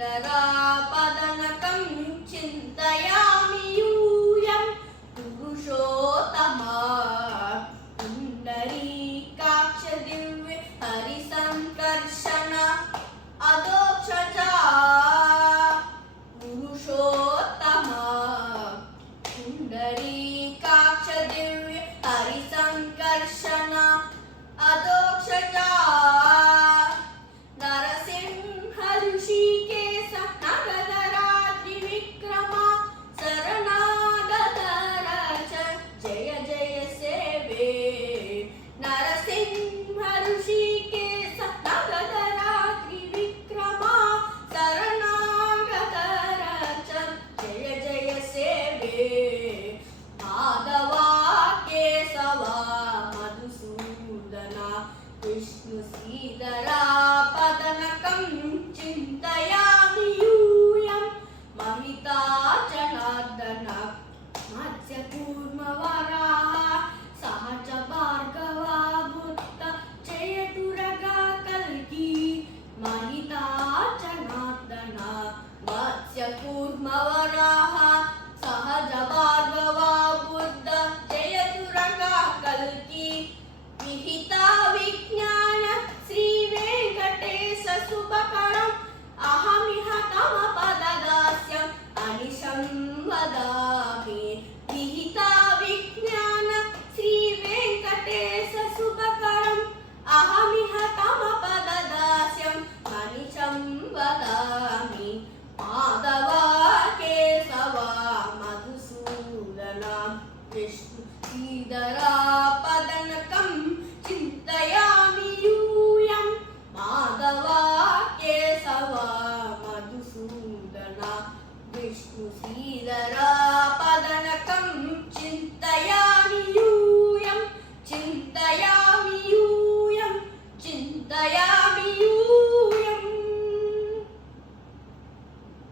श्रीधरापदनकं चिन्तयामि यूयं पुरुषोत्तमा पुण्डरीकाक्ष दिव्य हरिसङ्कर्षण अदोक्षजा पुरुषोत्तमा पुण्डरीकाक्ष दिव्य हरिसङ्कर्षण अदोक्षजा नरसिंह ऋषिकेश नगधरात्रि विक्रमा शरणागत रच जय जय सेवे नरसिंह ऋषिकेश नगधरात्रि विक्रमा शरणागत रच जय जय सेवे माधवा केशवा मधुसूदना विष्णु श्रीधरापदनकं चिन्तयामि यूयं महिता जनार्दन मत्स्यकूर्मवराः सहज भार्गवा बुद्ध जयतुरगा कल्की महिता जनार्दन मत्स्यकूर्मवराः सहज भार्गवा बुद्ध जयतुरगा कल्की विहिता विज्ञान श्री वेंकटेश शुभकरम् अहमिह तम पददास्यम् अनिशं वदामि विहिता विज्ञान श्री वेंकटेश शुभकरम् अहमिह तम पददास्यम् अनिशं वदामि माधवा केशवा मधुसूदना विष्णु श्रीधरापदनकं चिन्तया